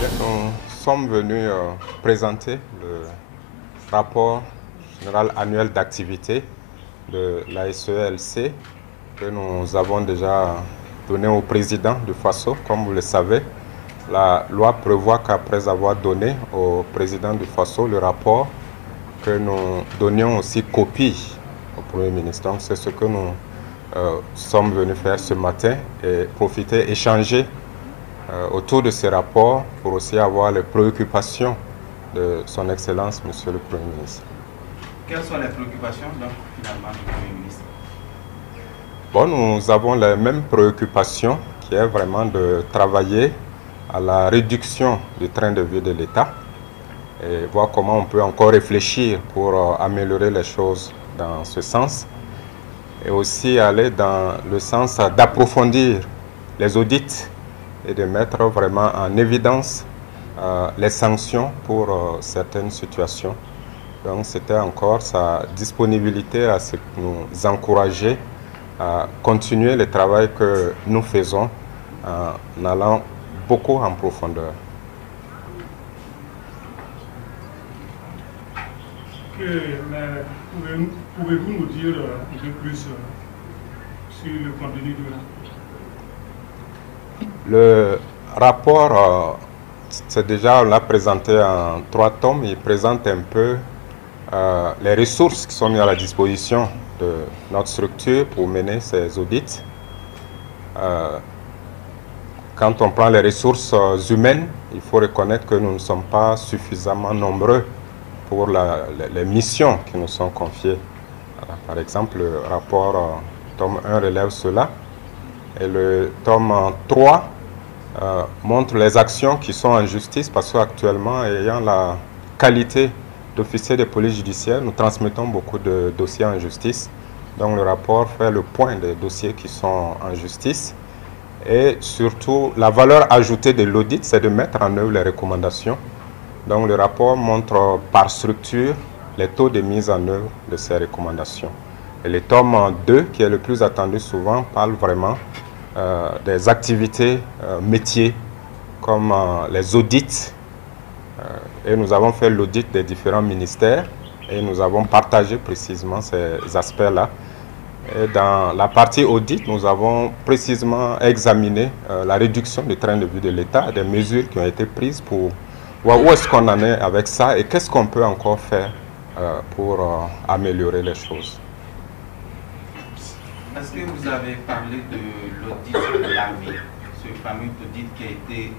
Nous sommes venus présenter le rapport général annuel d'activité de la SELC que nous avons déjà donné au président du FASO. Comme vous le savez, la loi prévoit qu'après avoir donné au président du FASO le rapport, que nous donnions aussi copie au Premier ministre. Donc c'est ce que nous sommes venus faire ce matin et profiter, échanger autour de ces rapports pour aussi avoir les préoccupations de son Excellence, Monsieur le Premier ministre. Quelles sont les préoccupations donc, finalement du Premier ministre? Bon, nous avons les mêmes préoccupations qui est vraiment de travailler à la réduction du train de vie de l'État et voir comment on peut encore réfléchir pour améliorer les choses dans ce sens et aussi aller dans le sens d'approfondir les audits et de mettre vraiment en évidence les sanctions pour certaines situations. Donc c'était encore sa disponibilité à ce que nous encourager à continuer le travail que nous faisons en allant beaucoup en profondeur. Pouvez-vous nous dire un peu plus sur le contenu de Le rapport, c'est déjà, on l'a présenté en 3 tomes. Il présente un peu les ressources qui sont mises à la disposition de notre structure pour mener ces audits. Quand on prend les ressources humaines, il faut reconnaître que nous ne sommes pas suffisamment nombreux pour les missions qui nous sont confiées. Voilà, par exemple, le rapport tome 1 relève cela. Et le tome 3 montre les actions qui sont en justice parce qu'actuellement, ayant la qualité d'officier de police judiciaire, nous transmettons beaucoup de dossiers en justice. Donc le rapport fait le point des dossiers qui sont en justice. Et surtout, la valeur ajoutée de l'audit, c'est de mettre en œuvre les recommandations. Donc le rapport montre par structure les taux de mise en œuvre de ces recommandations. Et le tome 2, qui est le plus attendu souvent, parle vraiment des activités métiers comme les audits. Et nous avons fait l'audit des différents ministères et nous avons partagé précisément ces aspects-là. Et dans la partie audit, nous avons précisément examiné la réduction du train de vie de l'État, des mesures qui ont été prises pour voir où est-ce qu'on en est avec ça et qu'est-ce qu'on peut encore faire pour améliorer les choses. Est-ce que vous avez parlé de l'audit de l'armée, ce fameux audit qui a été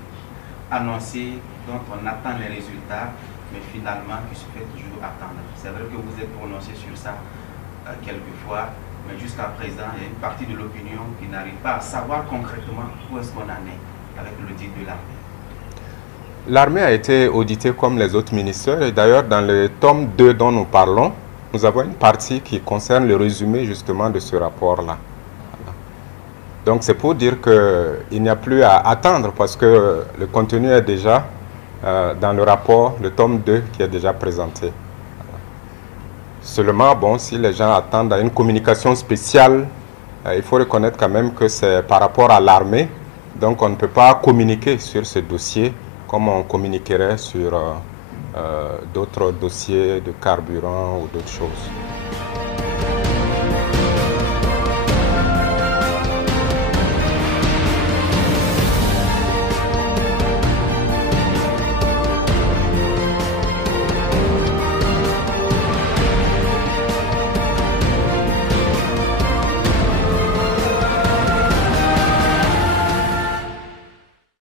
annoncé, dont on attend les résultats, mais finalement qui se fait toujours attendre? C'est vrai que vous êtes prononcé sur ça quelquefois, mais jusqu'à présent, il y a une partie de l'opinion qui n'arrive pas à savoir concrètement où est-ce qu'on en est avec l'audit de l'armée. L'armée a été auditée comme les autres ministères et d'ailleurs dans le tome 2 dont nous parlons, nous avons une partie qui concerne le résumé justement de ce rapport-là. Donc c'est pour dire qu'il n'y a plus à attendre parce que le contenu est déjà dans le rapport, le tome 2 qui est déjà présenté. Seulement, bon, si les gens attendent à une communication spéciale, il faut reconnaître quand même que c'est par rapport à l'armée. Donc on ne peut pas communiquer sur ce dossier comme on communiquerait sur d'autres dossiers de carburant ou d'autres choses.